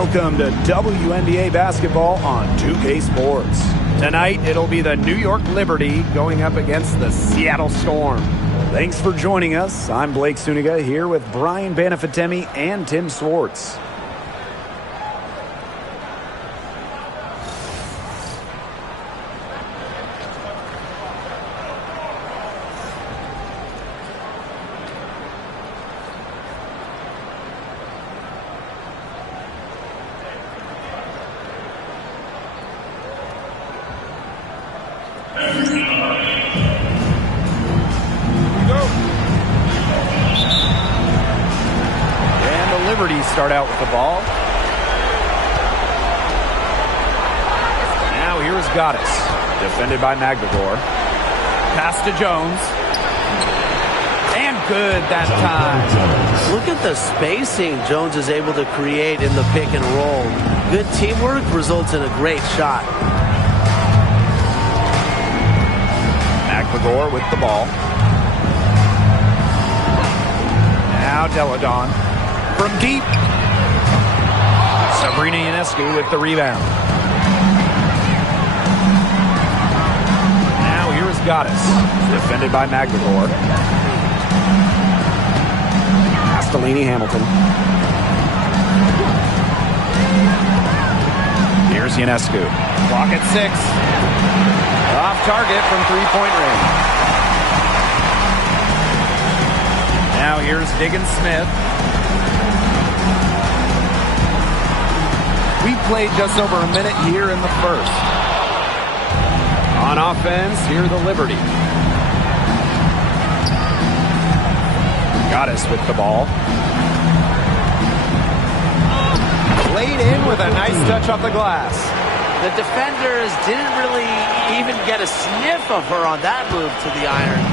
Welcome to WNBA basketball on 2K Sports. Tonight, it'll be the New York Liberty going up against the Seattle Storm. Thanks for joining us. I'm Blake Suniga here with Brian Banafitemi and Tim Swartz. Start out with the ball. Now here's Goddess, defended by Magdagor. Pass to Jones. And good that time. Look at the spacing Jones is able to create in the pick and roll. Good teamwork results in a great shot. Magdagor with the ball. Now Deladon. From deep, Sabrina Ionescu with the rebound. Now here's Goddess, defended by Magdagor. Castellini Hamilton. Here's Ionescu. Clock at 6. Off target from three-point range. Now here's Diggins Smith. We played just over a minute here in the first. On offense, here the Liberty. Goddess with the ball. Laid in with a nice touch off the glass. The defenders didn't really even get a sniff of her on that move to the iron.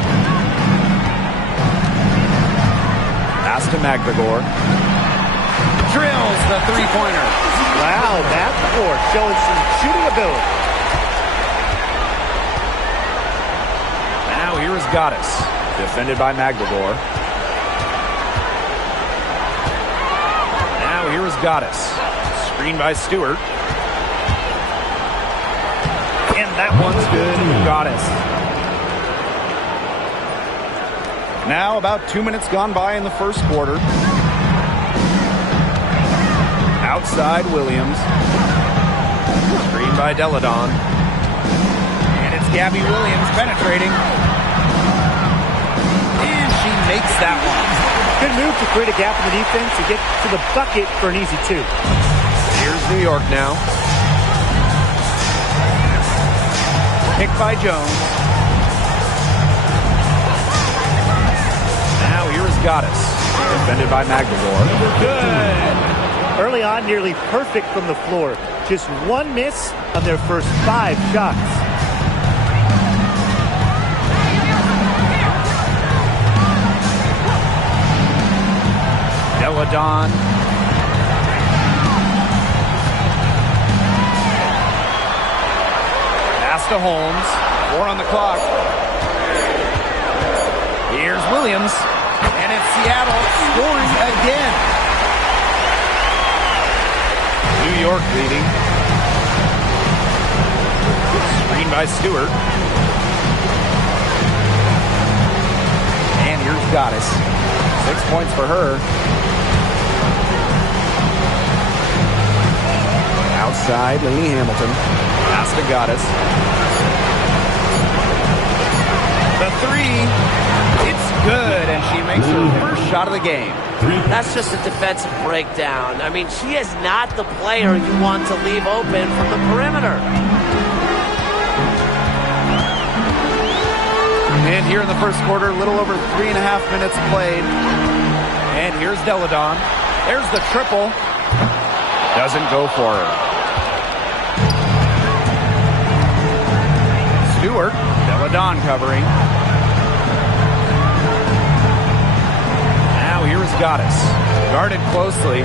Pass to Magdagor. Drills the three-pointer. Wow, Magdagor showing some shooting ability. Now here is Goddess, defended by Magdagor. Now here is Goddess, screened by Stewart. And that one's good, Goddess. Now about 2 minutes gone by in the first quarter. Outside Williams. Screen by Deladon. And it's Gabby Williams penetrating. And she makes that one. Good move to create a gap in the defense to get to the bucket for an easy two. Here's New York now. Picked by Jones. Now here is Goddess. Defended by Magdagor. Good. Early on, nearly perfect from the floor. Just one miss on their first 5 shots. Deladon. Pass to Holmes. 4 on the clock. Here's Williams. And it's Seattle scoring again. New York leading. Screen by Stewart. And here's Goddess. 6 points for her. Outside, Lainey Hamilton. Pass to Goddess. The three. It's good, and she makes her first shot of the game. That's just a defensive breakdown. I mean, she is not the player you want to leave open from the perimeter. And here in the first quarter, a little over 3.5 minutes played. And here's Deladon. There's the triple. Doesn't go for her. Stewart, Deladon covering. Here is Goddess, guarded closely.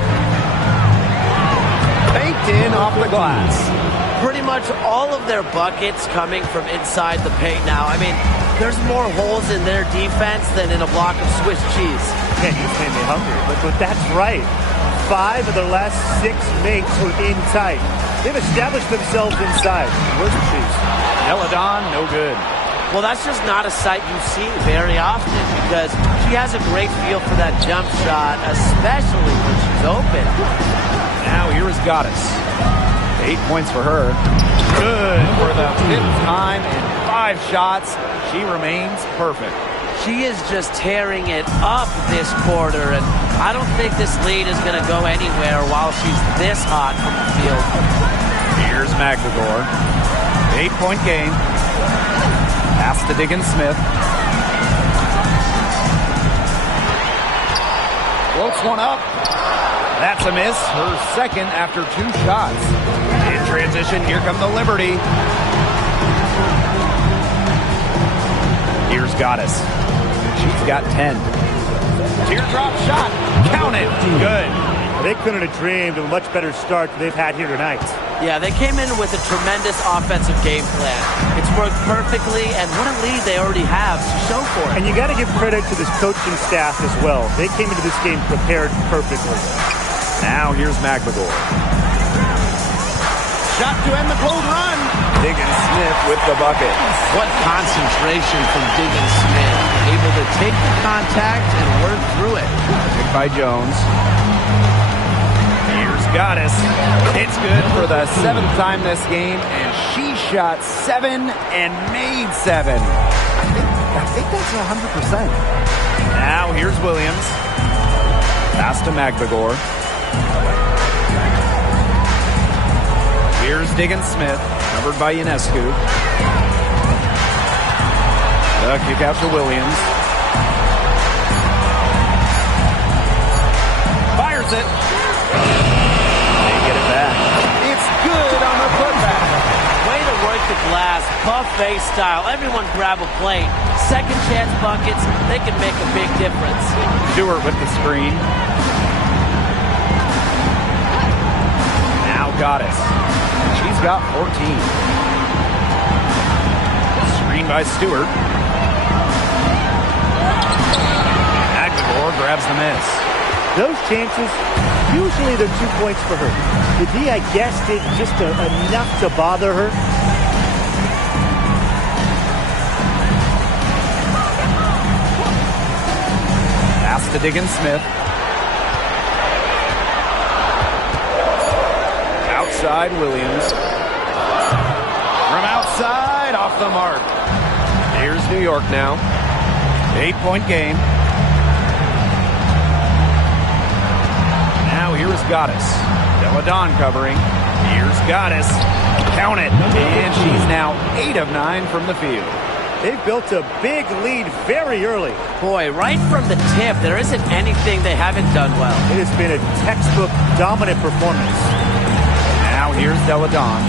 Banked in off the glass. Pretty much all of their buckets coming from inside the paint now. I mean, there's more holes in their defense than in a block of Swiss cheese. Yeah, you made me hungry, but that's right. 5 of their last 6 mates were in tight. They've established themselves inside. Where's the shoes? Deladon, no good. Well, that's just not a sight you see very often because she has a great feel for that jump shot, especially when she's open. Now here is Goddess. 8 points for her. Good for the 5th time in 5 shots. She remains perfect. She is just tearing it up this quarter, and I don't think this lead is going to go anywhere while she's this hot from the field. Here's McGregor. 8-point game. Pass to Diggins-Smith. Floats one up. That's a miss. Her second after 2 shots. In transition, here come the Liberty. Here's Goddess. She's got 10. Teardrop shot. Count it. Good. They couldn't have dreamed of a much better start than they've had here tonight. Yeah, they came in with a tremendous offensive game plan. It's worked perfectly, and what a lead they already have to show for it. And you got to give credit to this coaching staff as well. They came into this game prepared perfectly. Now here's McGregor. Shot to end the cold run. Diggins-Smith with the bucket. What concentration from Diggins-Smith. Able to take the contact and work through it. Picked by Jones. Here's Goddess. It's good for the 7th time this game, and she shot 7 and made 7. I think that's 100%. Now here's Williams. Pass to McGregor. Here's Diggins-Smith, covered by Ionescu. The kick out to Williams. Fires it. They get it back. It's good on the putback. Way to work the glass, buffet style. Everyone grab a plate. Second chance buckets, they can make a big difference. Stewart with the screen. Now Goddess. She's got 14. Screen by Stewart. Aguilar grabs the miss. Those chances, usually they're 2 points for her. The D, I guess, did just enough to bother her. Pass to Diggins-Smith. Outside Williams. From outside, off the mark. Here's New York now. 8-point game. Now here is Goddess. Deladon covering. Here's Goddess. Count it. And she's now 8 of 9 from the field. They've built a big lead very early. Boy, right from the tip, there isn't anything they haven't done well. It has been a textbook dominant performance. Now here's Deladon.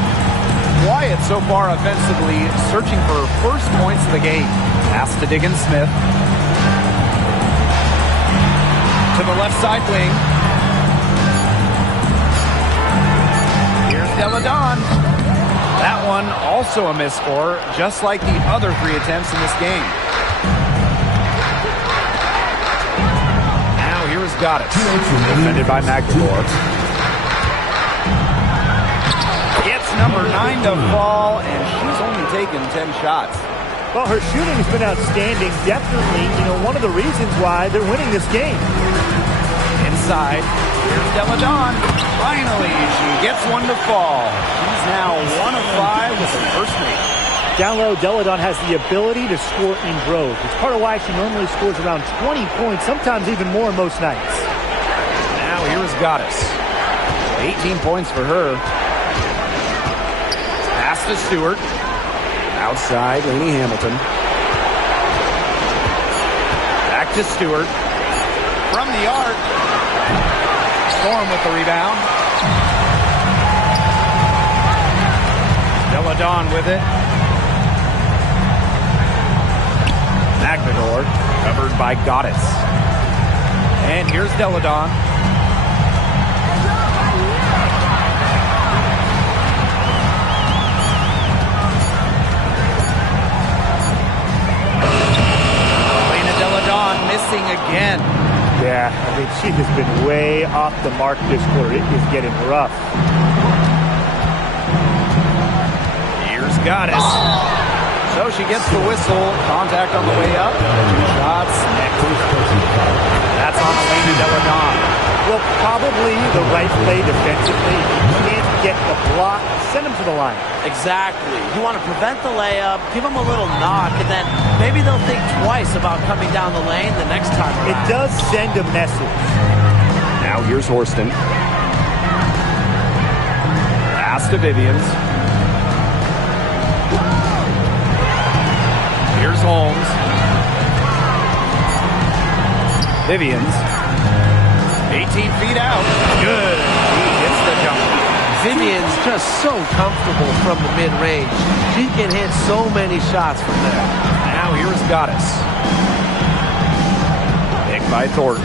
Quiet so far offensively, searching for her first points of the game. Pass to Diggins-Smith. To the left side wing. Here's Deladon. That one also a miss for her, just like the other 3 attempts in this game. Now here is Goddess. Defended by McGregor. Gets number 9 to fall, and she's only taken 10 shots. Well, her shooting has been outstanding. Definitely, one of the reasons why they're winning this game. Inside, here's Deladon. Finally, she gets one to fall. She's now 1 of 5 with her first make. Down low, Deladon has the ability to score in droves. It's part of why she normally scores around 20 points, sometimes even more most nights. Now here is Goddess. 18 points for her. Pass to Stewart. Outside, Lainey Hamilton. Back to Stewart. From the arc. Storm with the rebound. Deladon with it. McGregor covered by Goddess. And here's Deladon. Deladon missing again. Yeah, I mean, she has been way off the mark this quarter. It is getting rough. Here's Goddess. So she gets the whistle. Contact on the way up. Shots next. That's on Ekaterina Lisina. Well, probably the right play defensively. You can't get the block. Send them to the line. Exactly. You want to prevent the layup, give them a little knock, and then maybe they'll think twice about coming down the lane the next time around. It does send a message. Now here's Horston. Pass to Vivians. Here's Holmes. Vivians. 18 feet out. Good. He hits the jumper. Vivian's just so comfortable from the mid-range. She can hit so many shots from there. Now here's Goddess. Picked by Thornton.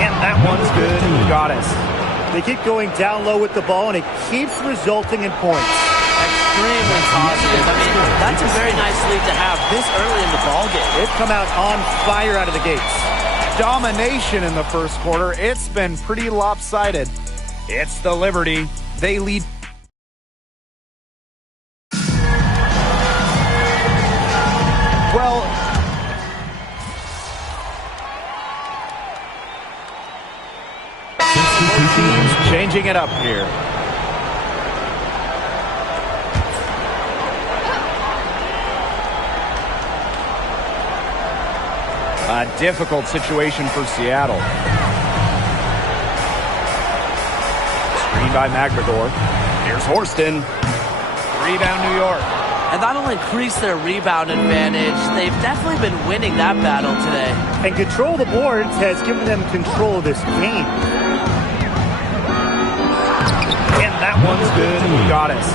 And that one's good. Goddess. They keep going down low with the ball, and it keeps resulting in points. Extremely positive. I mean, that's a very nice lead to have this early in the ballgame. They've come out on fire out of the gates. Domination in the first quarter. It's been pretty lopsided. It's the Liberty. They lead. Well, teams changing it up here. A difficult situation for Seattle. Screen by McGregor. Here's Horston. Rebound New York. And that'll increase their rebound advantage. They've definitely been winning that battle today. And control the boards has given them control of this game. And that one's good. Goddess.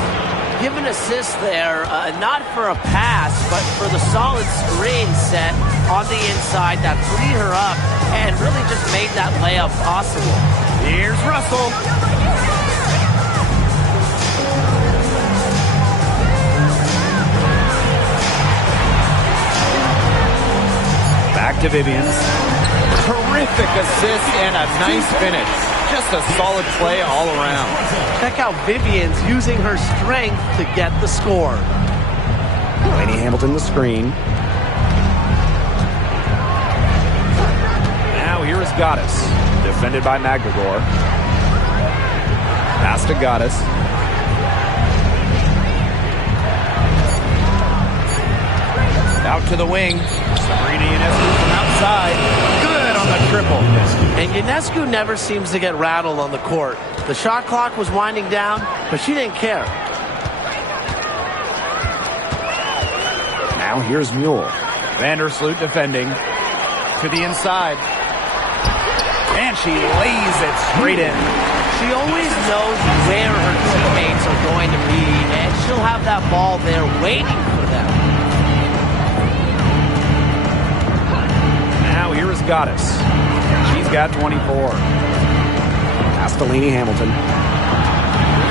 Give an assist there, not for a pass, but for the solid screen set on the inside that freed her up and really just made that layup possible. Here's Russell. Back to Vivians. Terrific assist and a nice finish. Just a solid play all around. Check out Vivians using her strength to get the score. Laney Hamilton the screen. Now here is Goddess. Defended by McGregor. Pass to Goddess. Out to the wing. Sabrina Ionescu from outside. Good on the triple. And Ionescu never seems to get rattled on the court. The shot clock was winding down, but she didn't care. Now here's Mule. Vandersloot defending. To the inside. And she lays it straight in. She always knows where her teammates are going to be, and she'll have that ball there waiting for them. Now here is Goddess. She's got 24. Pass to Laney Hamilton.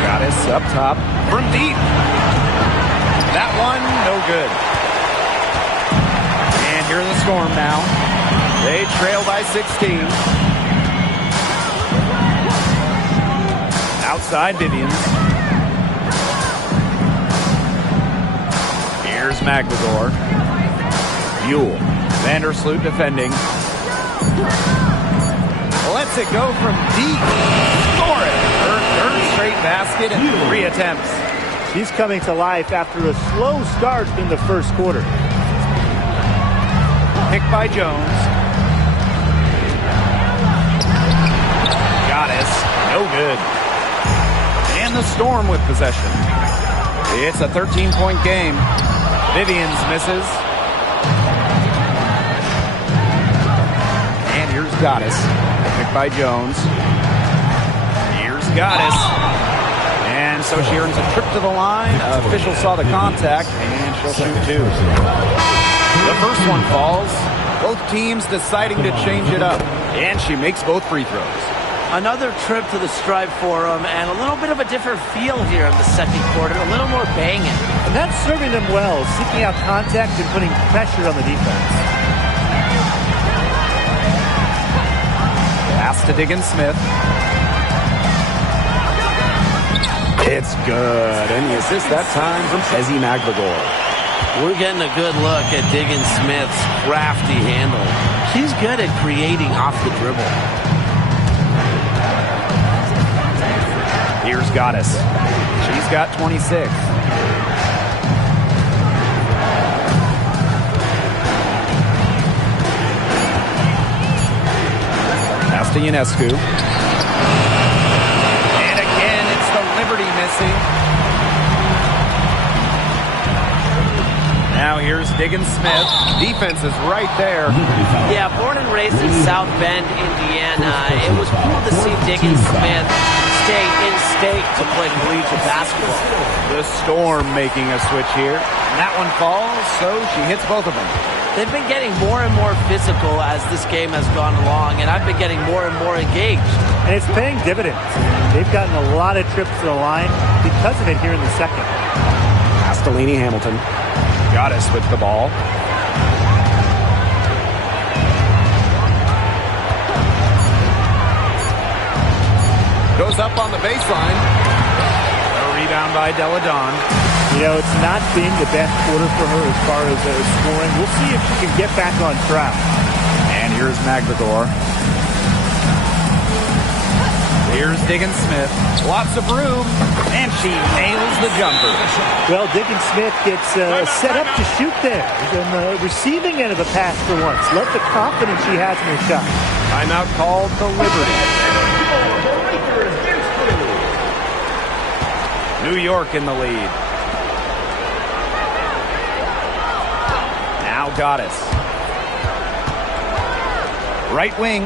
Goddess up top from deep. That one, no good. And here in the Storm now. They trail by 16. Outside Vivians. Here's McGregor. Buell. Vandersloot defending. Lets it go from deep. Score it. Her third straight basket in 3 attempts. She's coming to life after a slow start in the first quarter. Picked by Jones. Goddess. No good. And the Storm with possession. It's a 13-point game. Vivians misses. And here's Goddess. Picked by Jones. Here's Goddess. And so she earns a trip to the line. Official saw the contact, and she'll shoot 2. The first one falls. Both teams deciding to change it up. And she makes both free throws. Another trip to the stripe for them, and a little bit of a different feel here in the second quarter. A little more banging. And that's serving them well, seeking out contact and putting pressure on the defense. to Diggins Smith. It's good. And the assist that time from Ezzy McGregor. We're getting a good look at Diggins Smith's crafty handle. She's good at creating off the dribble. Here's Goddess. She's got 26. Pass to Ionescu. And again, it's the Liberty missing. Now here's Diggins Smith. Defense is right there. Yeah, born and raised in South Bend, Indiana. It was cool to see Diggins Smith stay in state to play collegiate basketball. The Storm making a switch here. That one falls, so she hits both of them. They've been getting more and more physical as this game has gone along, and I've been getting more and more engaged. And it's paying dividends. They've gotten a lot of trips to the line because of it here in the second. Pass to Lainey Hamilton. Goddess with the ball. Goes up on the baseline. A rebound by Deladon. You know, it's not been the best quarter for her as far as scoring. We'll see if she can get back on track. And here's McGregor. Here's Diggins Smith. Lots of room. And she nails the jumper. Well, Diggins Smith gets set up to shoot there. He's on the receiving end of a pass for once. Love the confidence she has in her shot. Timeout called the Liberty. New York in the lead. Now Goddess. Right wing.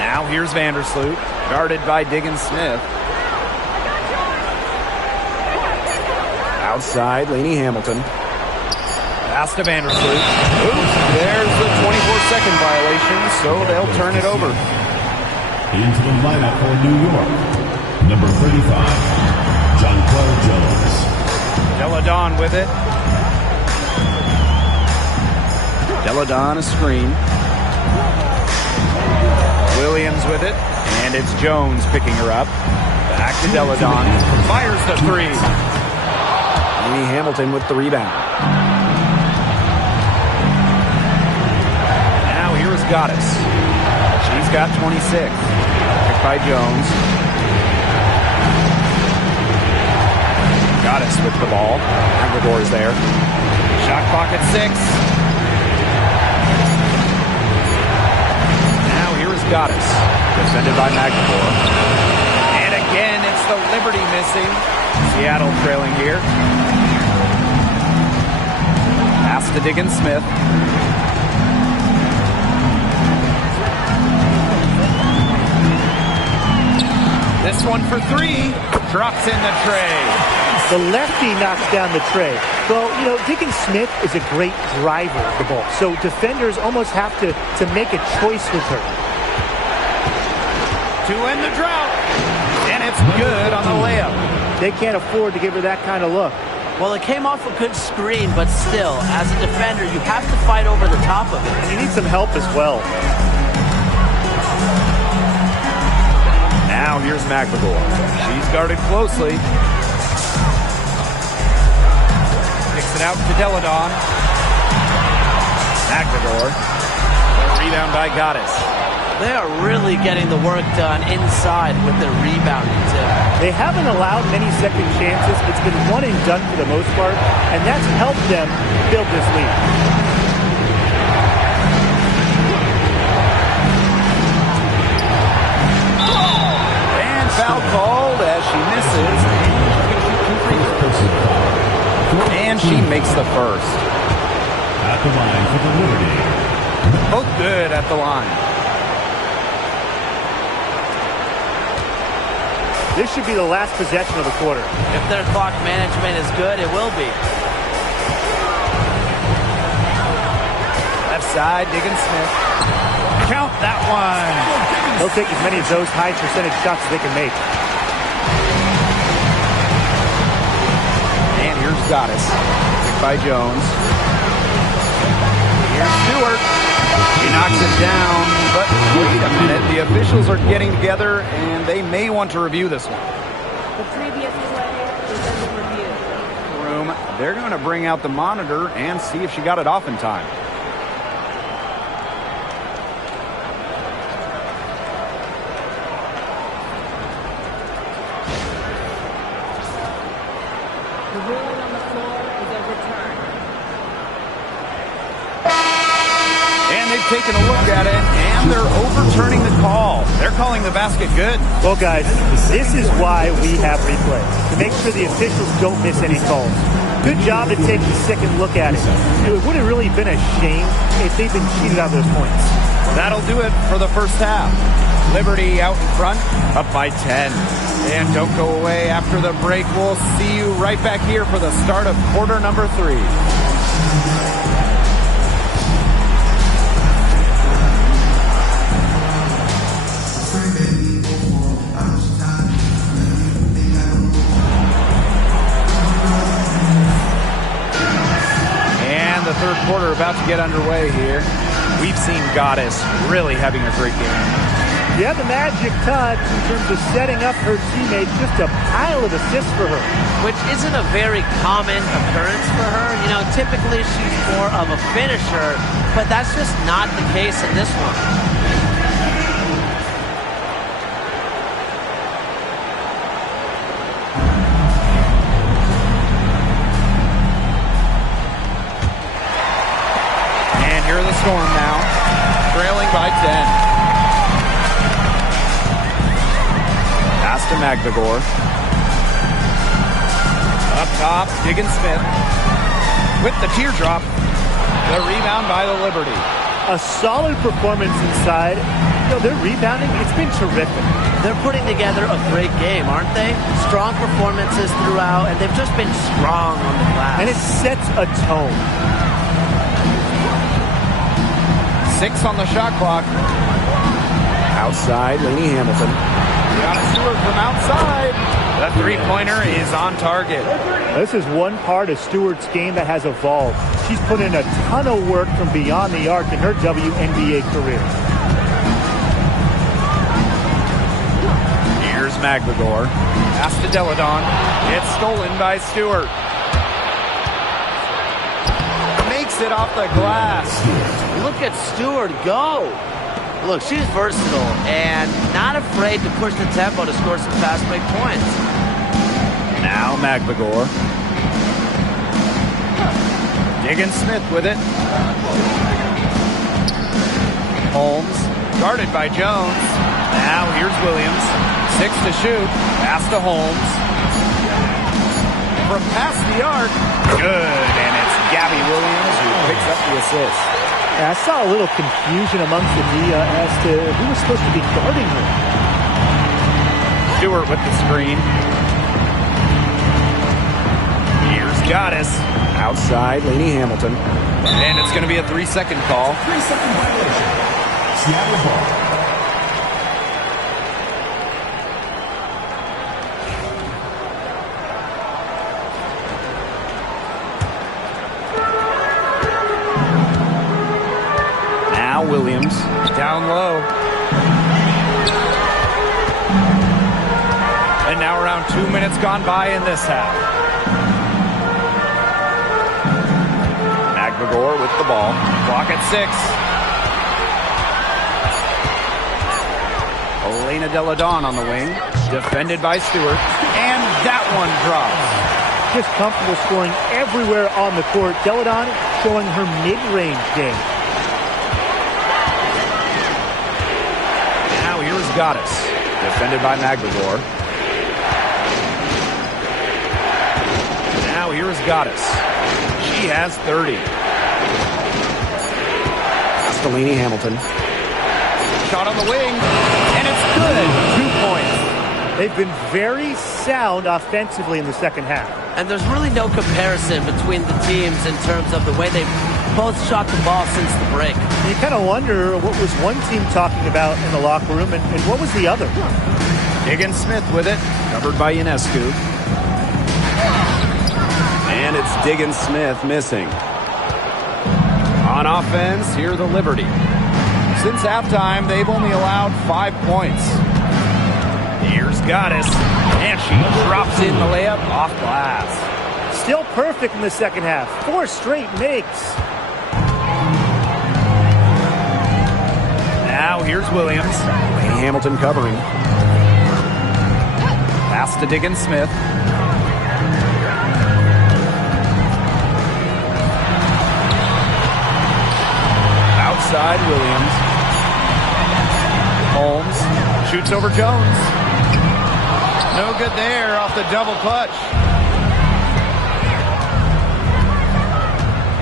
Now here's Vandersloot, guarded by Diggins Smith. Outside, Lainey Hamilton. Pass to Vandersloot. Oops, there's the 24-second violation, so they'll turn it over. Into the lineup for New York, number 35, Jonquel Jones. Deladon with it. Deladon a screen. Williams with it, and it's Jones picking her up. Back to Deladon. Fires the three. Lainey Hamilton with the rebound. Now here's Goddess. She's got 26. Picked by Jones. Goddess with the ball. McGregor is there. Shot clock at 6. Now here is Goddess. Defended by McGregor. And again, it's the Liberty missing. Seattle trailing here. Pass to Diggins Smith. This one for 3. Drops in the tray. The lefty knocks down the tray. Well, you know, Diggins Smith is a great driver of the ball. So defenders almost have to make a choice with her. To end the drought. And it's good on the layup. They can't afford to give her that kind of look. Well, it came off a good screen, but still, as a defender, you have to fight over the top of it. And you need some help as well. Now here's McGregor. She's guarded closely. Kicks it out to Deladon. McGregor. Rebound by Goddess. They are really getting the work done inside with their rebounding tip. They haven't allowed many second chances. It's been one and done for the most part, and that's helped them build this lead. And foul called as she misses. And she makes the first. At the line for the Liberty. Both good at the line. This should be the last possession of the quarter. If their clock management is good, it will be. Left side, Diggins Smith. Count that one. They'll take as many of those high percentage shots as they can make. And here's Goddess. Picked by Jones. Here's Stewart. She knocks it down, but wait a minute. The officials are getting together, and they may want to review this one. The previous play is under review. They're going to bring out the monitor and see if she got it off in time. The ruling on the floor is overturned. And they've taken a look at it, and they're overturning the call. They're calling the basket good. Well, guys, this is why we have replays, to make sure the officials don't miss any calls. Good job to take a second look at it. It would have really been a shame if they'd been cheated out of those points. That'll do it for the first half. Liberty out in front, up by 10. And don't go away after the break. We'll see you right back here for the start of quarter number 3. The third quarter about to get underway here. We've seen Goddess really having a great game. Yeah, the magic touch in terms of setting up her teammates, just a pile of assists for her. Which isn't a very common occurrence for her. You know, typically she's more of a finisher, but that's just not the case in this one. Here are the Storm now, trailing by 10. Pass to Magvigor. Up top, Diggins-Smith with the teardrop. The rebound by the Liberty. A solid performance inside. You know, their rebounding, it's been terrific. They're putting together a great game, aren't they? Strong performances throughout, and they've just been strong on the glass. And it sets a tone. 6 on the shot clock. Outside, Lainey Hamilton. Got a Stewart from outside. The three-pointer is on target. This is one part of Stewart's game that has evolved. She's put in a ton of work from beyond the arc in her WNBA career. Here's Magvigor. Pass to Deladon. It's stolen by Stewart. Makes it off the glass. Look at Stewart go. Look, she's versatile and not afraid to push the tempo to score some fast break points. Now Magvigor. Diggins-Smith with it. Holmes, guarded by Jones. Now here's Williams. 6 to shoot. Pass to Holmes. From past the arc. Good, and it's Gabby Williams who picks up the assist. I saw a little confusion amongst the D as to who was supposed to be guarding her. Stewart with the screen. Here's Goddess. Outside, Lainey Hamilton. And it's going to be a 3-second call. 3-second violation. Seattle ball. Williams down low. And now around 2 minutes gone by in this half. Magvigor with the ball. Clock at 6. Elena Deladon on the wing. Defended by Stewart. And that one drops. Just comfortable scoring everywhere on the court. Deladon showing her mid-range game. Goddess, defended by Magvigor. Now here is Goddess. She has 30. Castellini Hamilton. Shot on the wing, and it's good. 2 points. They've been very sound offensively in the second half. And there's really no comparison between the teams in terms of the way they've both shot the ball since the break. You kind of wonder what was one team talking about in the locker room and what was the other. Diggins-Smith with it, covered by Ionescu. And it's Diggins-Smith missing. On offense, here the Liberty. Since halftime, they've only allowed 5 points. Here's Goddess, and she drops in the layup off glass. Still perfect in the second half. 4 straight makes. Now here's Williams. Lady Hamilton covering. Pass to Diggins Smith. Outside Williams. Holmes shoots over Jones. No good there off the double clutch.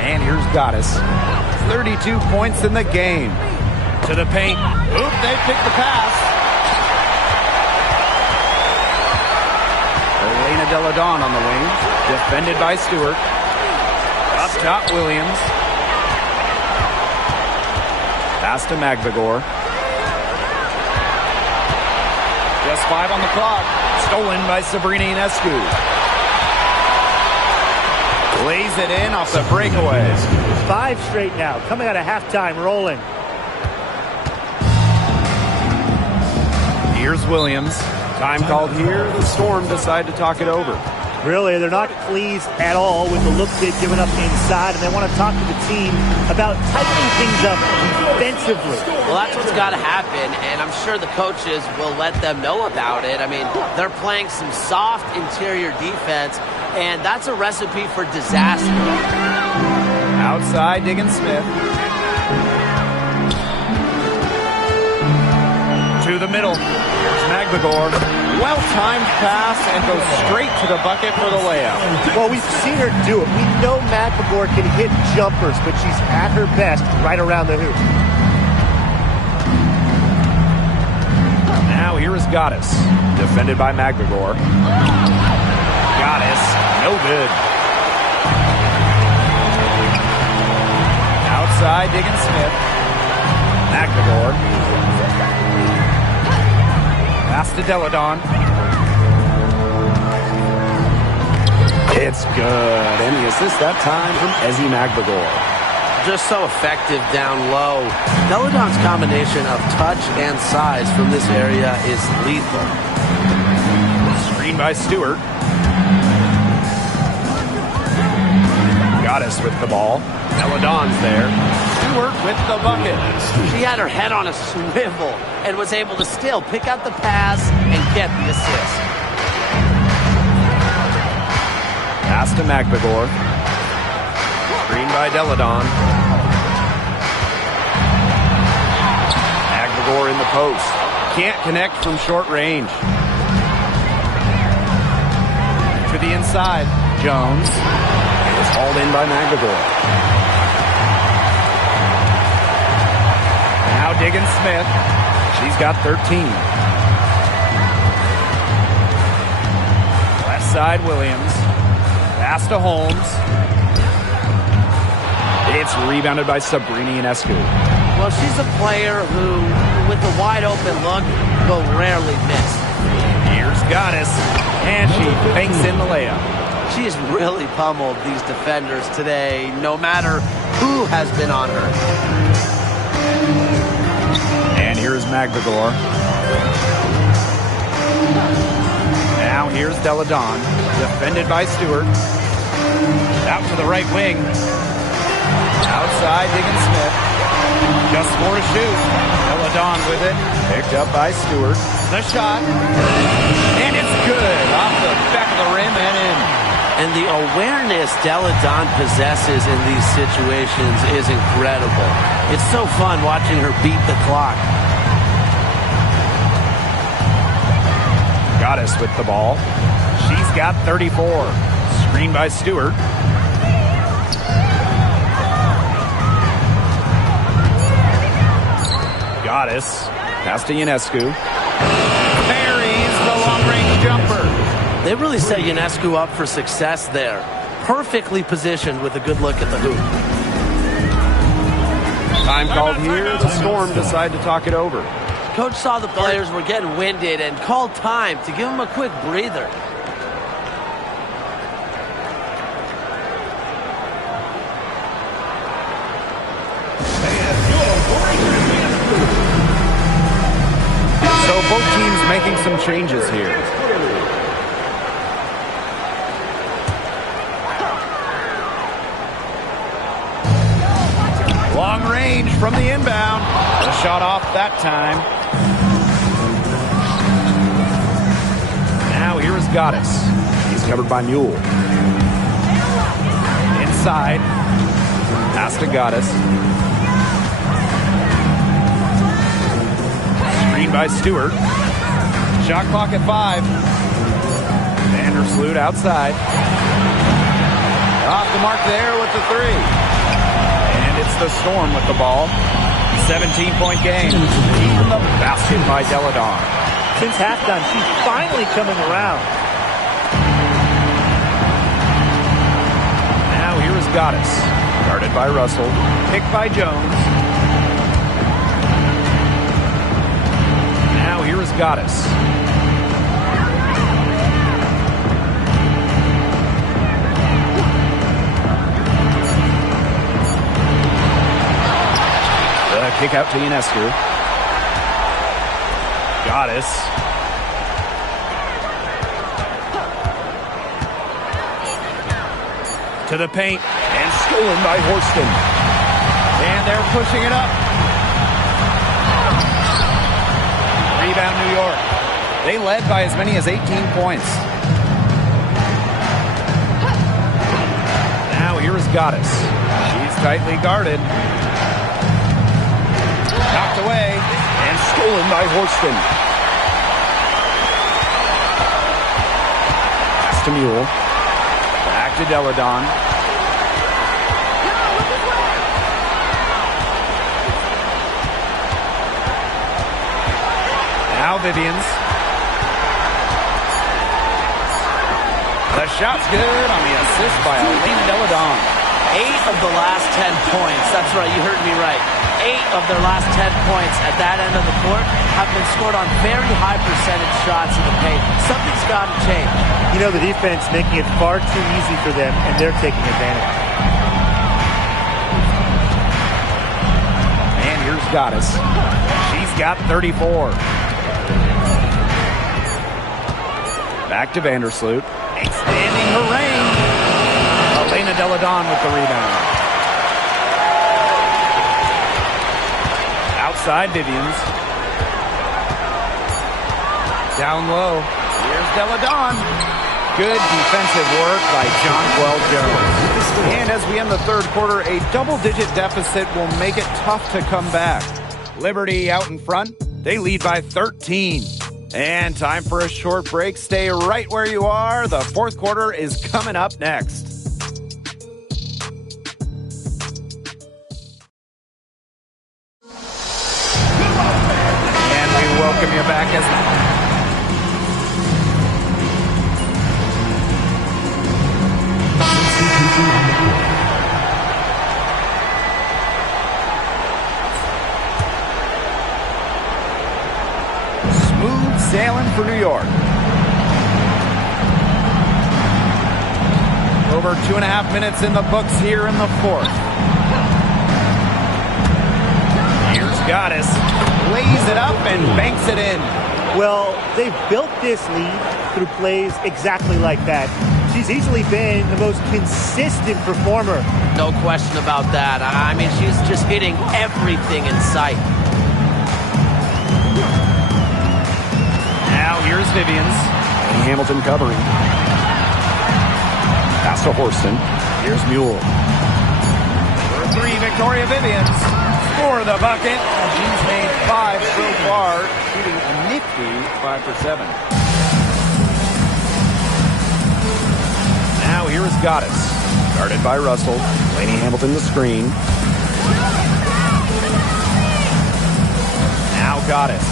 And here's Goddess. 32 points in the game. To the paint. Oop, they picked the pass. Elena Deladon on the wing. Defended by Stewart. Up top, Williams. Pass to Magvigor. Just 5 on the clock. Stolen by Sabrina Ionescu. Lays it in off the breakaway. 5 straight now. Coming out of halftime, rolling. Here's Williams. Time called here. The Storm decide to talk it over. Really, they're not pleased at all with the look they've given up inside, and they want to talk to the team about tightening things up defensively. Well, that's what's got to happen, and I'm sure the coaches will let them know about it. I mean, they're playing some soft interior defense, and that's a recipe for disaster. Outside, Diggins Smith. To the middle. Here's Magvigor. Well-timed pass and goes straight to the bucket for the layup. Well, we've seen her do it. We know Magvigor can hit jumpers, but she's at her best right around the hoop. Now here is Goddess. Defended by Magvigor. Goddess. No good. Outside, Diggins Smith. Magvigor. Pass to Deladon. It's good. And the assist that time from Ezzy Magvigor. Just so effective down low. Deladon's combination of touch and size from this area is lethal. Screen by Stewart. Goddess with the ball. Deladon's there. Stewart with the bucket. She had her head on a swivel and was able to still pick out the pass and get the assist. Pass to Magvigor. Screen by Deladon. Magvigor in the post. Can't connect from short range. To the inside. Jones. It was hauled in by Magvigor. Now Diggins Smith. She's got 13. Left side Williams. Pass to Holmes. It's rebounded by Sabrina Ionescu. Well, she's a player who, with a wide open look, will rarely miss. Here's Goddess, and she banks in the layup. She has really pummeled these defenders today, no matter who has been on her. And here's Magvigor. Now here's Deladon, defended by Stewart. Out to the right wing. Outside, Diggins Smith. Just 4 to shoot. Deladon with it. Picked up by Stewart. The shot. And it's good. Off the back of the rim and in. And the awareness Deladon possesses in these situations is incredible. It's so fun watching her beat the clock. Goddess with the ball. She's got 34. Screen by Stewart. Goddess. Pass to Ionescu. Buries the long-range jumper. They really set Ionescu up for success there. Perfectly positioned with a good look at the hoop. Time called here. The Storm decide to talk it over. Coach saw the players were getting winded and called time to give them a quick breather. both teams making some changes here. Long range from the inbound. The shot off that time. Now here is Goddess. He's covered by Mule. Inside. Pass to Goddess. Screen by Stewart. Shot clock at 5. Vandersloot outside. Off the mark there with the 3. It's the Storm with the ball. 17-point game. And the basket by Deladon. Since halftime, she's finally coming around. Now here is Goddess. Guarded by Russell. Picked by Jones. Now here is Goddess. Kick out to Ionescu. Goddess. To the paint. And stolen by Horston. And they're pushing it up. Rebound New York. They led by as many as 18 points. Now here is Goddess. She's tightly guarded. Knocked away and stolen by Horston. Pass to Mule. Back to Deladon. Now Vivians. The shot's good on the assist by Elena Deladon. 8 of the last 10 points. That's right, you heard me right. 8 of their last 10 points at that end of the court have been scored on very high percentage shots in the paint. Something's got to change. You know, the defense making it far too easy for them, and they're taking advantage. And here's Goddess. She's got 34. Back to Vandersloot. Extending her range. Elena Deladon with the rebound. Outside Vivians. Down low. Here's Deladon. Good defensive work by Jonquel Jones. And as we end the third quarter, a double-digit deficit will make it tough to come back. Liberty out in front. They lead by 13. And time for a short break. Stay right where you are. The fourth quarter is coming up next. Welcome you back as smooth sailing for New York. Over 2.5 minutes in the books here in the fourth. Here's Goddess. Lays it up and banks it in. Well, they've built this lead through plays exactly like that. She's easily been the most consistent performer. No question about that. I mean, she's just hitting everything in sight. Now here's Vivians. Hamilton covering. Pass to Horston. Here's Mule. For 3, Victoria Vivians. For the bucket. She's made 5 so far, shooting a nifty 5 for 7. Now here is Goddess. Guarded by Russell. Laney Hamilton the screen. Now Goddess.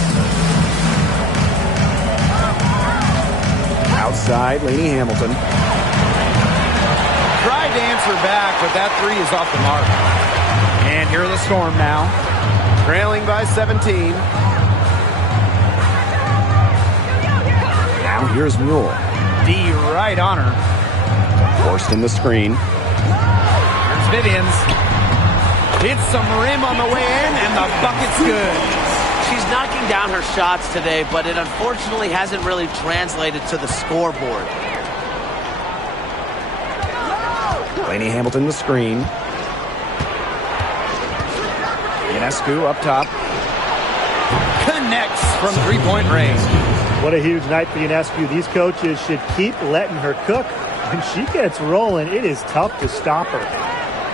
Outside, Laney Hamilton. Tried to answer back, but that 3 is off the mark. And here are the Storm now. Trailing by 17. Now here's Mule. D right on her. Forced in the screen. Here's Vivians. Hits some rim on the way in, and the bucket's good. She She's knocking down her shots today, but it unfortunately hasn't really translated to the scoreboard. Laney Hamilton the screen. Ionescu up top. Connects from three-point range. What a huge night for Ionescu. These coaches should keep letting her cook. When she gets rolling, it is tough to stop her.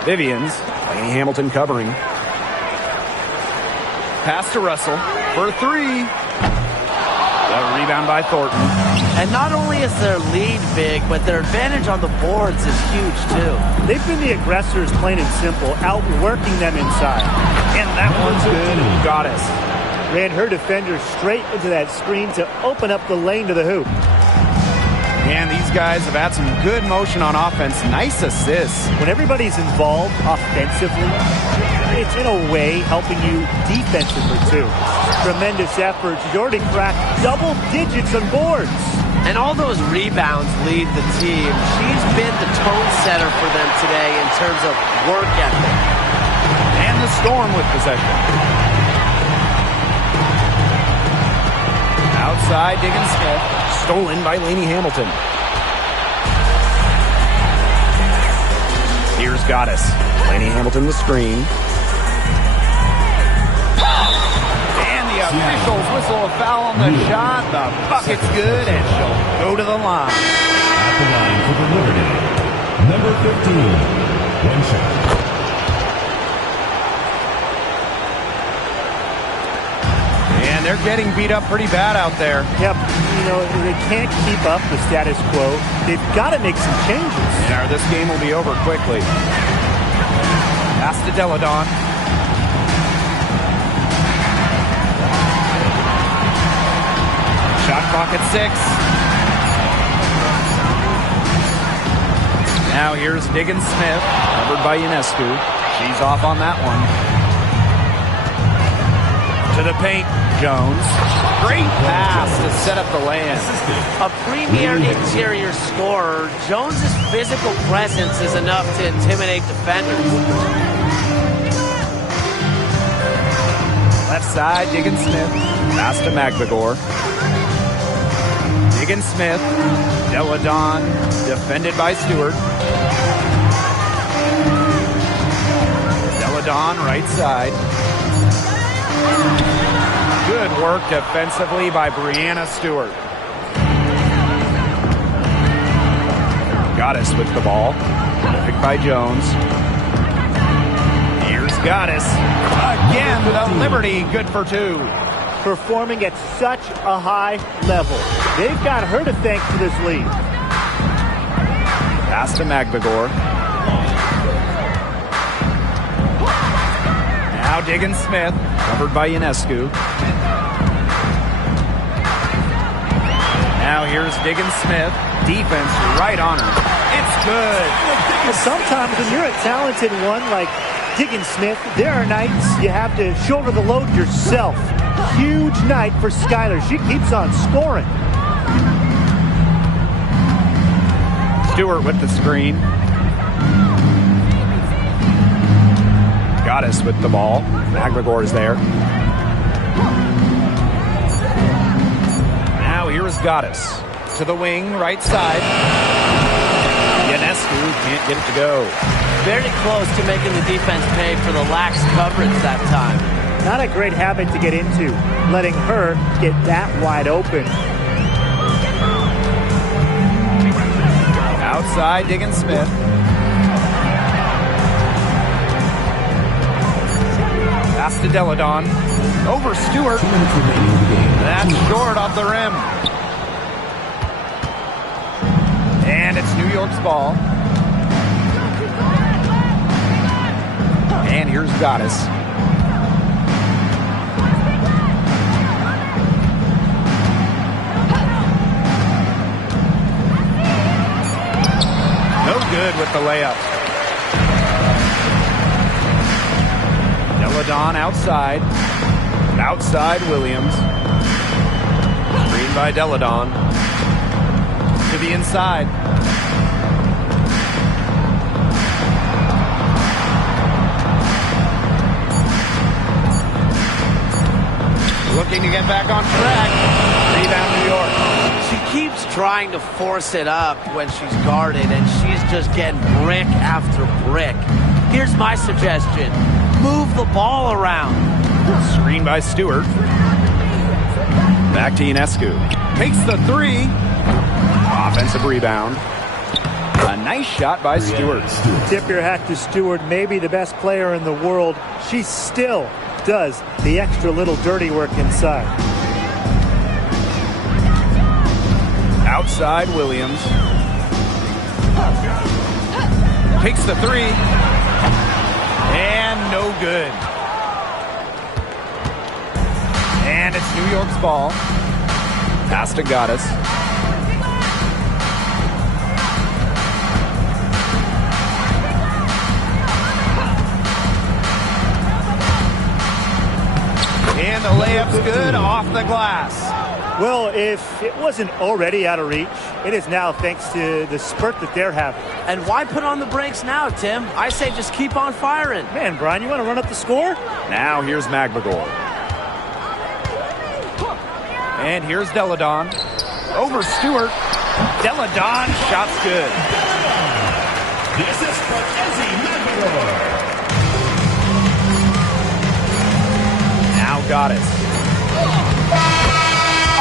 Vivians. Laney Hamilton covering. Pass to Russell for three. The rebound by Thornton. And not only is their lead big, but their advantage on the boards is huge too. They've been the aggressors, plain and simple, outworking them inside. And that one's good. Goddess. Ran her defender straight into that screen to open up the lane to the hoop. And these guys have had some good motion on offense. Nice assists. When everybody's involved offensively, it's in a way helping you defensively too. Tremendous effort. She's already cracked double digits on boards. And all those rebounds lead the team. She's been the tone setter for them today in terms of work ethic. And the Storm with possession. Outside, Diggins Smith. Stolen by Laney Hamilton. Here's Goddess. Laney Hamilton the screen. And the officials whistle a foul on the shot. The bucket's good, and she'll go to the line. At the line for the Liberty, number 15, one shot. And they're getting beat up pretty bad out there. Yep, you know, they can't keep up the status quo. They've got to make some changes. And this game will be over quickly. Pass to Deladon. Shot clock at 6. Now here's Diggins Smith, covered by Ionescu. She's off on that one. To the paint, Jones. Great pass to set up the lay-in. A premier interior scorer, Jones's physical presence is enough to intimidate defenders. Left side, Diggins Smith. Pass to McVigor. Diggins Smith. Deladon, defended by Stewart. Deladon, right side. Good work defensively by Brianna Stewart. Goddess with the ball. Picked by Jones. Here's Goddess. Again, the Liberty, good for 2. Performing at such a high level. They've got her to thank for this lead. Pass to McVigor. Now Diggins Smith, covered by Ionescu. Now here's Diggins Smith. Defense right on her. It's good. But sometimes when you're a talented one like Diggins Smith, there are nights you have to shoulder the load yourself. Huge night for Skylar. She keeps on scoring. Stewart with the screen. Goddess with the ball. McVigor is there. Now here's Goddess. To the wing, right side. Ionescu can't get it to go. Very close to making the defense pay for the lax coverage that time. Not a great habit to get into, letting her get that wide open. Outside, Diggins Smith. Pass to Deladon. Over Stewart. That's short off the rim. And it's New York's ball. And here's Goddess. No good with the layup. Deladon outside. Outside Williams. Screen by Deladon. To the inside. looking to get back on track. Rebound, New York. She keeps trying to force it up when she's guarded, and she's just getting brick after brick. Here's my suggestion. Move the ball around. Screen by Stewart. Back to Ionescu. Takes the three. Offensive rebound. A nice shot by Stewart. Tip your hat to Stewart, maybe the best player in the world. She still does the extra little dirty work inside. Outside Williams. Takes the three. And no good. And it's New York's ball. Pass to Goddess. And the layup's good off the glass. Well, if it wasn't already out of reach, it is now thanks to the spurt that they're having. And why put on the brakes now, Tim? I say just keep on firing. Man, Brian, you want to run up the score? Now here's Magbagor. And here's Deladon. Over Stewart. Deladon, shot's good. The assist for Izzy Magbagor. Now Goddess.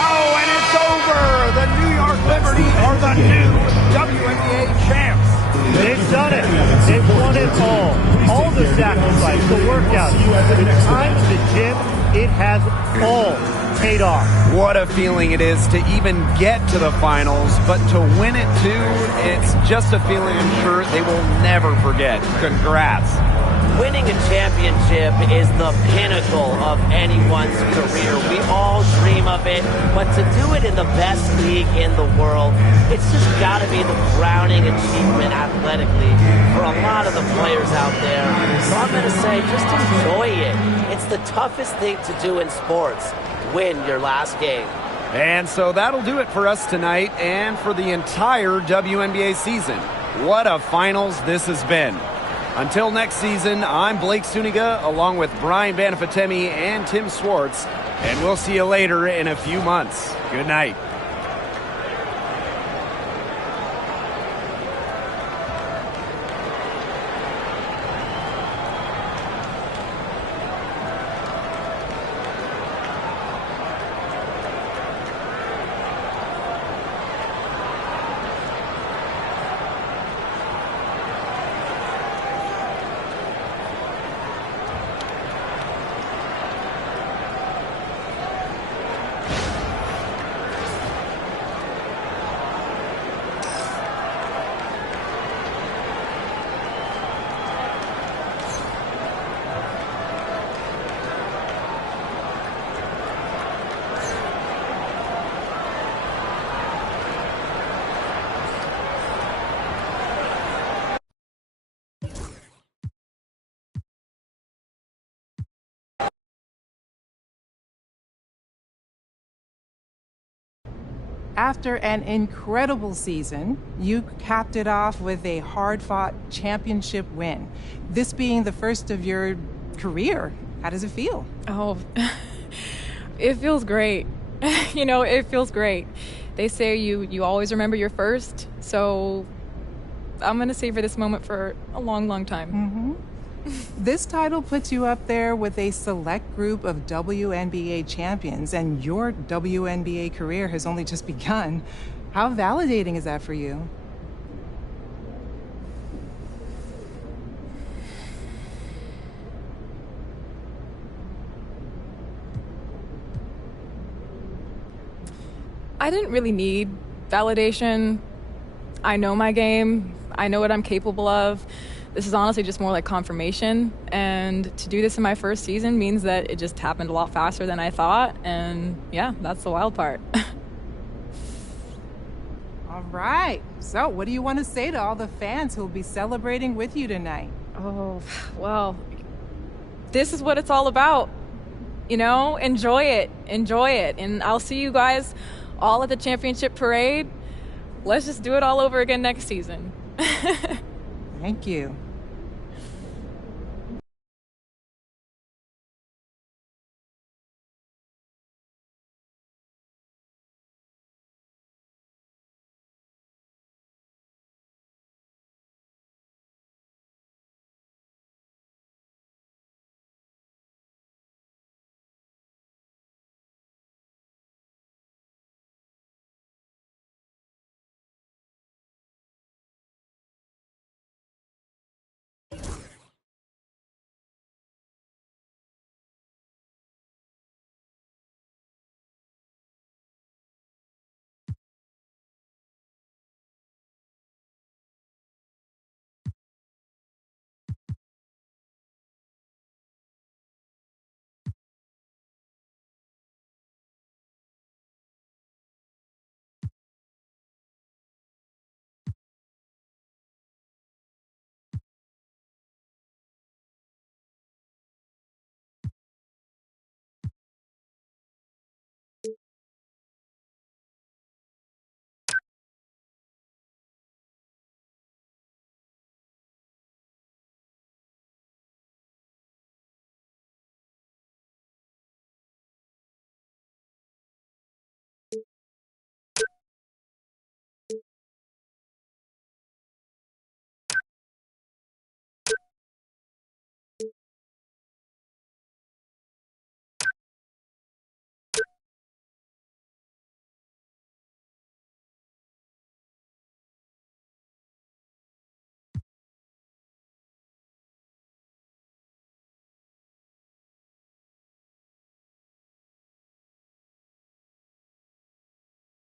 Oh, and it's over! The New York Liberty are the new WNBA champs. They've done it. They've won it all. All the sacrifice, the workouts, the time in the gym, it has all paid off. What a feeling it is to even get to the finals, but to win it too, it's just a feeling I'm sure they will never forget. Congrats. Winning a championship is the pinnacle of anyone's career. We all dream of it, but to do it in the best league in the world, it's just got to be the crowning achievement athletically for a lot of the players out there. So I'm going to say just enjoy it. It's the toughest thing to do in sports. Win your last game. And so that'll do it for us tonight and for the entire WNBA season. What a finals this has been. Until next season, I'm Blake Suniga along with Brian Banafitemi and Tim Swartz, and we'll see you later in a few months. Good night. After an incredible season, you capped it off with a hard-fought championship win. This being the first of your career, how does it feel? Oh, it feels great. You know, it feels great. They say you always remember your first, so I'm going to savor this moment for a long, long time. Mm-hmm. This title puts you up there with a select group of WNBA champions, and your WNBA career has only just begun. How validating is that for you? I didn't really need validation. I know my game. I know what I'm capable of. This is honestly just more like confirmation, and to do this in my first season means that it just happened a lot faster than I thought, and yeah, that's the wild part. All right. So what do you want to say to all the fans who will be celebrating with you tonight? Oh, well, this is what it's all about. You know, enjoy it, and I'll see you guys all at the championship parade. Let's just do it all over again next season. Thank you.